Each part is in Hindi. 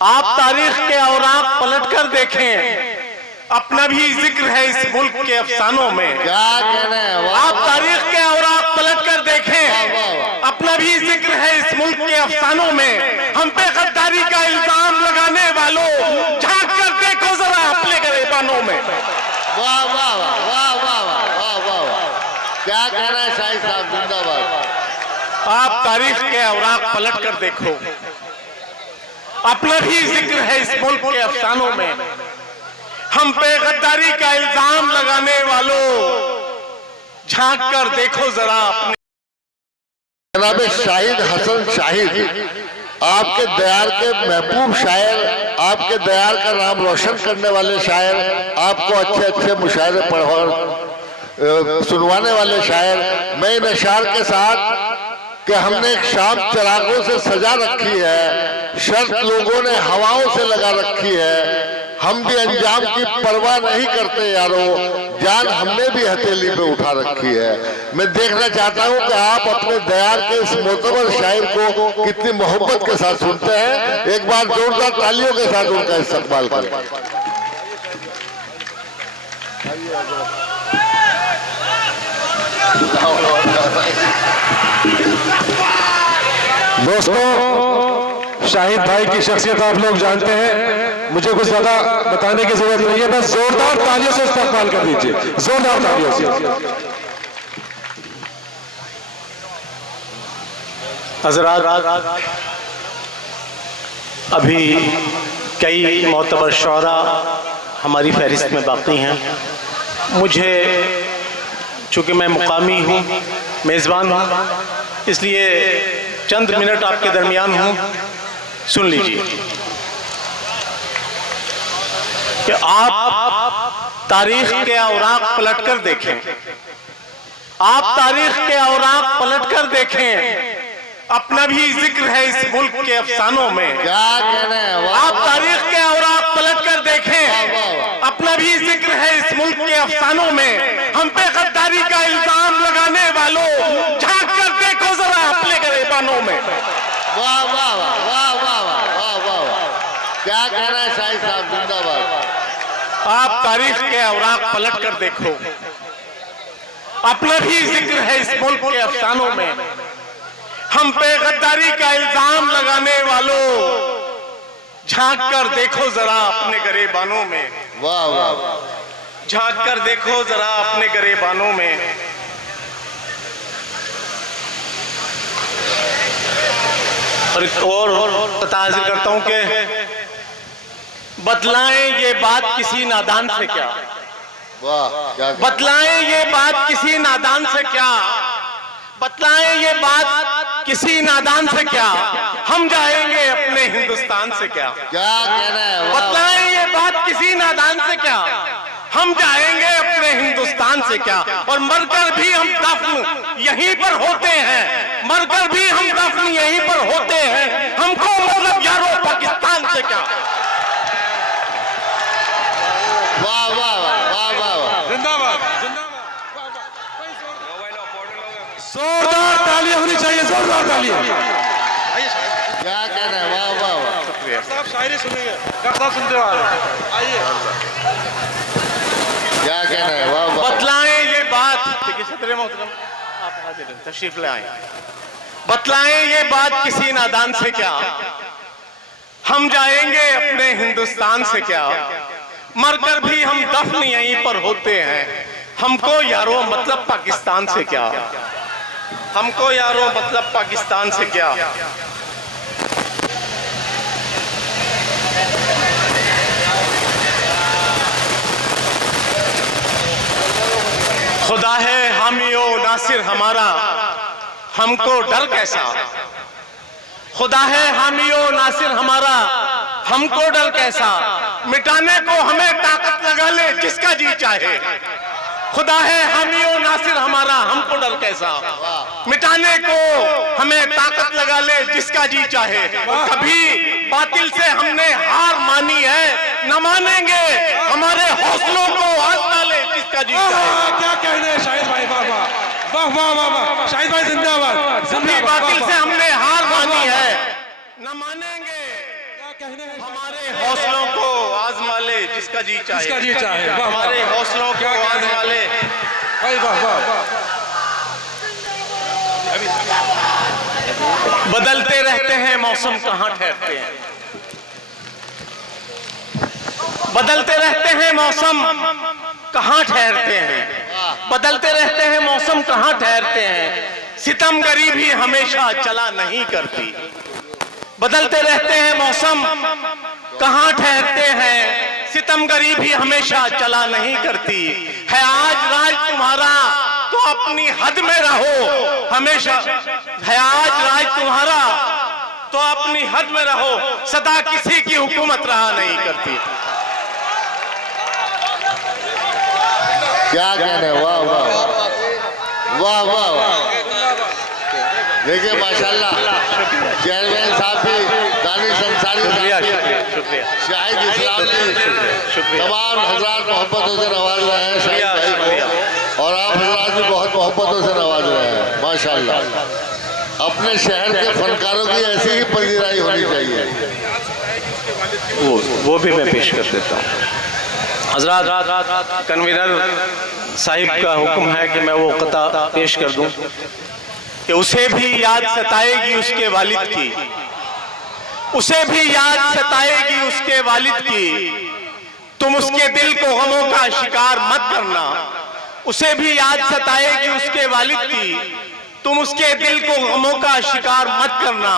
आप तारीख के औराक पलट कर देखें, अपना भी जिक्र है इस मुल्क के अफसानों में। क्या कहना है? आप तारीख के औराक पलट कर देखें, अपना भी जिक्र है इस मुल्क के अफसानों में। हम पे गद्दारी का इल्जाम लगाने वालों, झांक कर देखो जरा अपने गिरबानों में। वाह वाह वाह वाह वाह वाह वाह वाह, क्या कहना है शाहिद साहब, जिंदाबाद। आप तारीख के औराक पलट कर देखो, अपना भी जिक्र है इस मुल्क के अफसानों में। हम पे गद्दारी का इल्जाम लगाने वालों, झांक कर देखो जरा अपने। जनाब शाहिद हसन शाहिद, आपके दयार के महबूब शायर, आपके दयार का नाम रोशन करने वाले शायर, आपको अच्छे अच्छे मुशायरे पढ़वा सुनवाने वाले शायर। मैं इन अशार के साथ कि हमने एक शाम चिरागों से सजा रखी है, शर्त लोगों ने हवाओं से लगा रखी है, हम भी अंजाम की परवाह नहीं करते यारो, जान हमने भी हथेली पे उठा रखी है। मैं देखना चाहता हूं कि आप अपने दयार के इस मोतबर शायर को कितनी मोहब्बत के साथ सुनते हैं। एक बार जोरदार तालियों के साथ उनका इस्तकबाल करें। दोस्तों, शाहिद भाई की शख्सियत आप लोग जानते हैं, मुझे कुछ ज्यादा बताने की जरूरत नहीं है, बस जोरदार तालियों से इस्तकबाल कर दीजिए, जोरदार तालियों से। हज़रात, अभी कई मोतबर शौरा हमारी फहरिस्त में बाकी हैं। मुझे चूँकि मैं मुकामी हूँ, मेज़बान हूँ, इसलिए चंद मिनट आपके दरमियान हूँ, सुन लीजिए कि आप तारीख के औराक पलट कर देखें, आप तारीख के औराक पलट कर देखें, अपना भी जिक्र है इस मुल्क के अफसानों में। क्या कहना है? आप तारीख के औराक पलट कर देखें, अपना भी जिक्र है इस मुल्क के अफसानों में। हम पे गद्दारी का इल्जाम लगाने वालों, झांक कर देखो जरा अपने गिरबानों में। वाह वाह वाह वाह वाह वाह वाह वाह, क्या कहना है शाहिद साहब, जिंदाबाद। आप तारीख के औराक पलट कर देखो, अपना भी जिक्र है इस मुल्क के अफसानों में। हम पे गद्दारी का इल्जाम लगाने वालों, झांक कर देखो जरा अपने गिरबानों में। वाह वाह, झांक कर देखो जरा अपने गिरबानों में। और ताज़िर करता हूं कि बतलाएं ये बात किसी नादान से क्या, वाह, बतलाएं ये बात किसी नादान से क्या, बतलाएं ये बात किसी नादान से क्या, हम जाएंगे अपने हिंदुस्तान से क्या। क्या कहना है? बतलाएं ये बात किसी नादान से क्या, हम जाएंगे अपने हिंदुस्तान से क्या। और मरकर भी हम दफन यहीं पर होते हैं, मरकर भी हम दफन यहीं पर होते हैं, हमको मतलब यारो पाकिस्तान से क्या। वाह वाह वाह वाह वाह, जिंदाबाद, जोरदार तालियां होनी चाहिए, जोरदार तालियां। क्या कहना है? वाह वाह वाह, साहब शायरी सुनेंगे, डॉक्टर साहब सुनते वाले, आइए। क्या कहना है? वाह वाह, बतलाएं ये बात, देखिए सदर मोहतरम आप हाजिर हैं, तशरीफ ले आए। बतलाएं ये बात किसी नादान से क्या, हम जाएंगे अपने हिंदुस्तान से क्या। मरकर भी हम दफन यहीं पर होते हैं, हमको यारो मतलब पाकिस्तान से क्या, हमको यारो मतलब पाकिस्तान से क्या। खुदा है हामियो नासिर हमारा, हमको डर कैसा। खुदा है हामियो नासिर हमारा, हमको डर कैसा। मिटाने को हमें ताकत लगा ले जिसका जी चाहे। खुदा है हामियो नासिर हमारा, हमको डर कैसा। मिटाने को हमें ताकत लगा ले जिसका जी चाहे। कभी बातिल से हमने हार मानी है, न मानेंगे हमारे हौसलों को आजमा ले जिसका जी चाहे। क्या कहने हैं शाहिद भाई, वाह वाह वाह वाह वाह वाह, शाहिद भाई जिंदाबाद। कभी बातिल से हमने हार मानी है, न मानेंगे क्या कहने हैं। हमारे हौसलों को आजमा ले जिसका जी चाहे, जिसका जी चाहे। वाह, वाह। हमारे हौसलों को आजमा ले। भाई वाह वाह वाह। बदलते रहते हैं मौसम कहाँ ठहरते हैं, बदलते रहते हैं मौसम कहाँ ठहरते हैं, बदलते रहते हैं मौसम कहाँ ठहरते हैं, सितमगरी भी हमेशा चला नहीं करती। बदलते रहते हैं मौसम कहाँ ठहरते हैं, सितमगरी भी हमेशा चला नहीं करती। है आज राज तुम्हारा तो अपनी हद में रहो हमेशा, है आज राज तुम्हारा तो अपनी हद में रहो, सदा किसी की हुकूमत रहा नहीं करती। क्या कहने, वाह वाह वाह वाह वाह। देखिए माशाल्लाह चेयरमैन साहब भी, दानिश अंसारी साहब भी, शाहिद इस्लाम भी, तमाम हजरात मोहब्बतों से नवाज रहे हैं शाहिद भाई को, और आप हजरात भी बहुत मोहब्बतों से नवाज रहे हैं माशाल्लाह। अपने शहर के फनकारों की ऐसी ही पजीराई होनी चाहिए। वो भी मैं पेश कर देता हूँ। हजरात, कन्वीनर साहिब का हुक्म है कि मैं वो कता पेश कर दूं कि उसे भी याद सताएगी उसके वालिद की, उसे भी याद सताएगी उसके वालिद की, तुम उसके दिल को गमों का शिकार मत करना। उसे भी याद सताएगी उसके वालिद की, तुम उसके दिल को गमों का शिकार मत करना।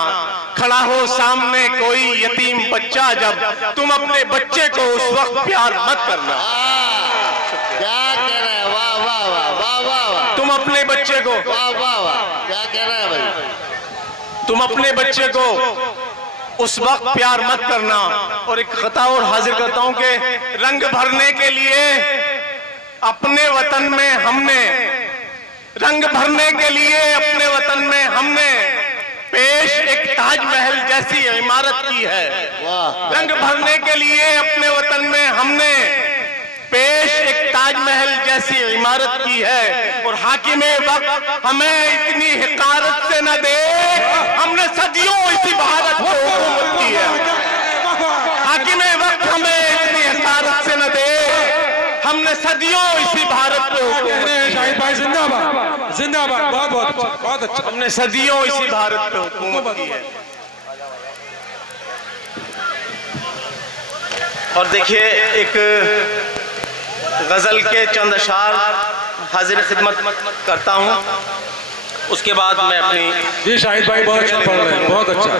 खड़ा हो सामने कोई यतीम बच्चा जब, तुम अपने बच्चे को उस वक्त प्यार मत करना। क्या कह रहे हैं, वाह वाह वाह वाह वाह वाह। तुम अपने बच्चे को, वाह वाह वाह, क्या कह रहे हैं भाई। तुम अपने बच्चे को उस वक्त प्यार मत करना। और एक खता और हाजिर करता हूं कि रंग भरने के लिए अपने वतन में हमने, रंग भरने के लिए अपने वतन में हमने पेश एक ताजमहल जैसी इमारत की है। रंग भरने के लिए अपने वतन में हमने पेश एक ताजमहल जैसी इमारत की है। और हाकिमे वक्त हमें इतनी हिकारत से न दे, हमने सदियों इसी भारत को हुकूमत की है। हाकिमे वक्त हमें इतनी हिकारत से न दे, हमने सदियों इसी भारत को हुकूमत की है। शाहिद भाई जिंदाबाद जिंदाबाद, बहुत बहुत बहुत अच्छा। हमने सदियों इसी भारत पे हुकूमत की है। और देखिए एक गजल के चंद अशार हाजिर खिदमत करता हूँ, उसके बाद मैं अपनी। जी शाहिद भाई बहुत अच्छा पढ़ रहे हैं, बहुत अच्छा।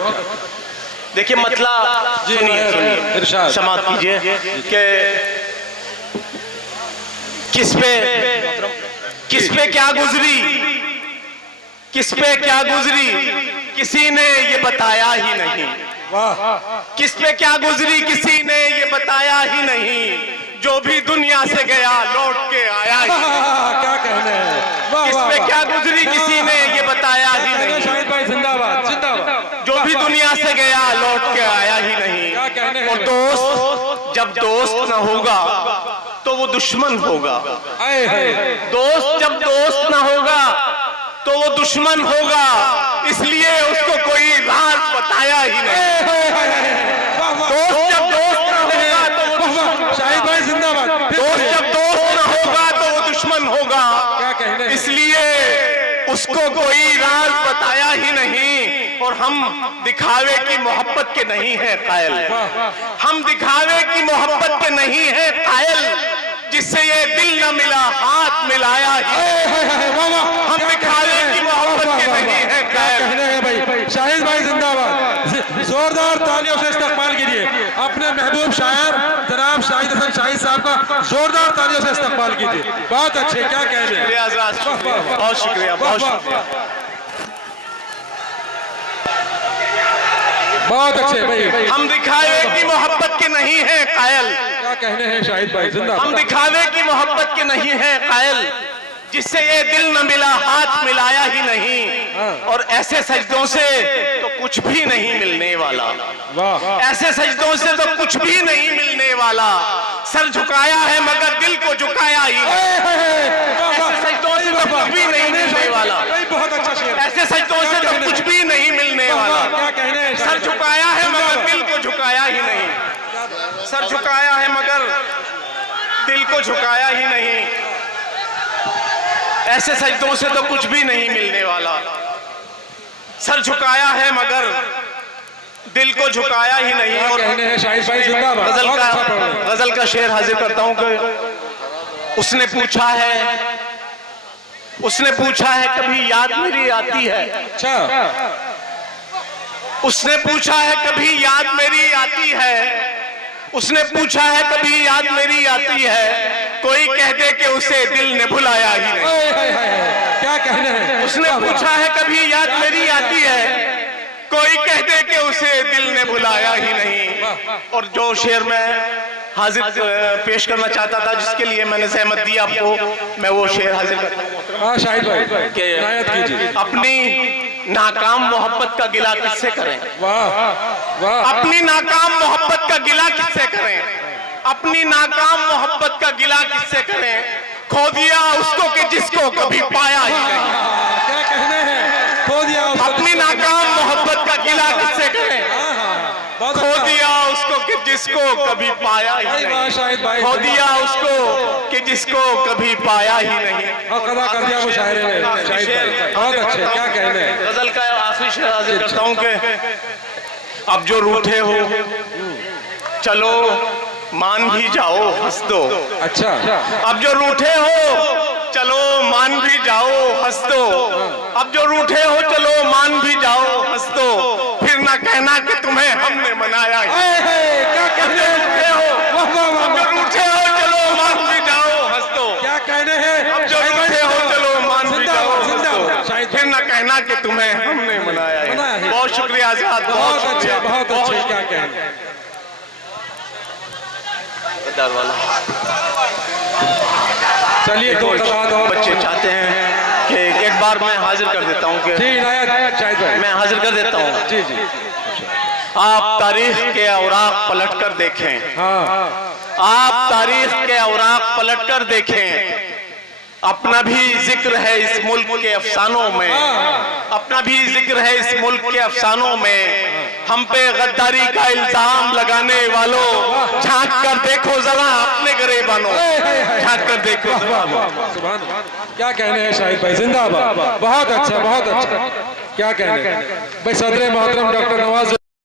देखिए मतला सुनिए, सुनिए, समाप्त कीजिए कि किस पे क्या गुजरी, किस पे क्या गुजरी किसी ने ये बताया ही नहीं। किस पे क्या गुजरी किसी ने ये बताया ही नहीं, जो भी दुनिया से गया लौट के आया ही नहीं। क्या कहने हैं, किस पे क्या गुजरी किसी ने ये बताया ही नहीं। शाहिद भाई जिंदाबाद जिंदाबाद। जो भी दुनिया से गया लौट के आया ही नहीं। और दोस्त जब दोस्त न होगा तो वो दुश्मन होगा। दोस्त जब दोस्त न होगा तो वो दुश्मन होगा, इसलिए उसको कोई राज बताया ही नहीं। दोस्त जब दोस्त न होगा तो वो दुश्मन, शाहिद भाई जिंदाबाद। दोस्त जब दोस्त न होगा तो वो दुश्मन होगा, क्या कहने, इसलिए उसको कोई राज बताया ही नहीं। और हम दिखावे की मोहब्बत के नहीं है कायल, हम दिखावे की मोहब्बत के नहीं है कायल, जिससे ये दिल न मिला हाथ मिलाया ही। हम दिखावे की मोहब्बत के नहीं है कायल। शाहिद भाई जिंदाबाद। जोरदार तालियों से इस्तकबाल कीजिए अपने महबूब शायर जनाब शाहिद हसन शाहिद साहब का, जोरदार तालियों से इस्तकबाल कीजिए। बहुत अच्छे, क्या कह रहे हैं, बहुत शुक्रिया, बहुत शुक्रिया। बहुत अच्छे भाई। हम दिखावे की मोहब्बत के नहीं है कायल, क्या कहने हैं शाहिद भाई जिंदाबाद। हम दिखावे की मोहब्बत के नहीं है कायल, जिससे ये दिल न मिला हाथ मिलाया ही नहीं। और ऐसे सजदों से तो कुछ भी नहीं मिलने वाला, ऐसे सजदों से तो कुछ भी नहीं मिलने वाला। सर झुकाया है मगर दिल को झुकाया ही, ऐसे सजदों से तो कुछ भी नहीं मिलने वाला। भाई बहुत अच्छा शेर। ऐसे सजदों से तो कुछ भी नहीं मिलने वाला। क्या कहने हैं सर झुकाया है मगर दिल को झुकाया ही नहीं। सर झुकाया है मगर दिल को झुकाया ही नहीं। ऐसे सजदों से तो कुछ भी नहीं मिलने वाला। सर झुकाया है मगर दिल को झुकाया ही नहीं। क्या और कहने हैं शाहिद भाई जिंदाबाद। बहुत अच्छा पढ़ रहे हैं। गजल का शेर हाजिर करता हूं कि उसने पूछा है कभी याद मेरी आती है। अच्छा उसने पूछा है कभी याद मेरी आती है। उसने पूछा है कभी याद मेरी आती है। कोई कह दे कि उसे दिल ने भुलाया ही नहीं। हाय, हाय, हाय, हाय। क्या कहने हैं। उसने पूछा है कभी याद मेरी आती है। कोई कह दे कि उसे दिल ने भुलाया ही नहीं। और जो शेर मैं हाजिर पेश करना चाहता था, जिसके लिए मैंने सहमत दी आपको, मैं वो शेर हाजिर करता हूं। हाँ शाहिद भाई इनायत कीजिए। अपनी नाकाम मोहब्बत का गिला किससे करें। वाह वाह। अपनी नाकाम मोहब्बत का गिला किससे करें। अपनी नाकाम मोहब्बत का गिला किससे करें। खो दिया उसको कि जिसको कभी पाया ही नहीं। क्या कहने हैं। खो दिया उसको। अपनी नाकाम मोहब्बत का गिला किससे करें। बहुत खो अच्छा। दिया उसको कि जिसको कभी पाया ही वाह नहीं। शाहिद भाई। खो दिया उसको कि जिसको कभी पाया ही नहीं। और कदा कर दिया मुशायरे ने शाहिद भाई। बहुत अच्छे। क्या कहने हैं। गजल का आखिरी शेर हाजिर करता हूं कि अब जो रूठे हो चलो मान भी जाओ हंस दो। अच्छा अब जो रूठे हो चलो मान भी जाओ हंस दो। अब जो रूठे हो चलो मान भी जाओ हंस दो। फिर ना कहना कि तुम्हें हमने मनाया ही। हाय, हाय, क्या कहने हैं। रूठे हो वाह वाह वाह अब जो वाह। रूठे हो चलो मान भी जाओ हंस दो। क्या कहने हैं। अब जो रूठे हो चलो मान भी जाओ हंस जिंदाबाद दो। शाहिद फिर ना कहना कि तुम्हें हमने मनाया मनाया है। है। बहुत शुक्रिया आजाद। बहुत अच्छे शुक्रिया। बहुत अच्छे। क्या कहने हैं। चलिए दो तलात और बच्चे चाहते हैं कि एक बार मैं हाजिर कर देता हूं कि जी इनायत शाहिद भाई। मैं हाजिर कर देता हूं। जी जी आप तारीख के औराक पलट कर देखें। हाँ आप तारीख के औराक पलट कर देखें। अपना भी जिक्र है इस मुल्क के अफसानों में। अपना भी जिक्र है इस मुल्क के अफसानों में। हम पे गद्दारी का इल्जाम लगाने वालों, झांक कर देखो जरा अपने गरेबानों। झांक कर देखो जरा। सुभान। क्या कहने हैं शाहिद भाई जिंदाबाद। बहुत अच्छा बहुत अच्छा। क्या कहने हैं भाई। सदर मोहतरम डॉक्टर नवाज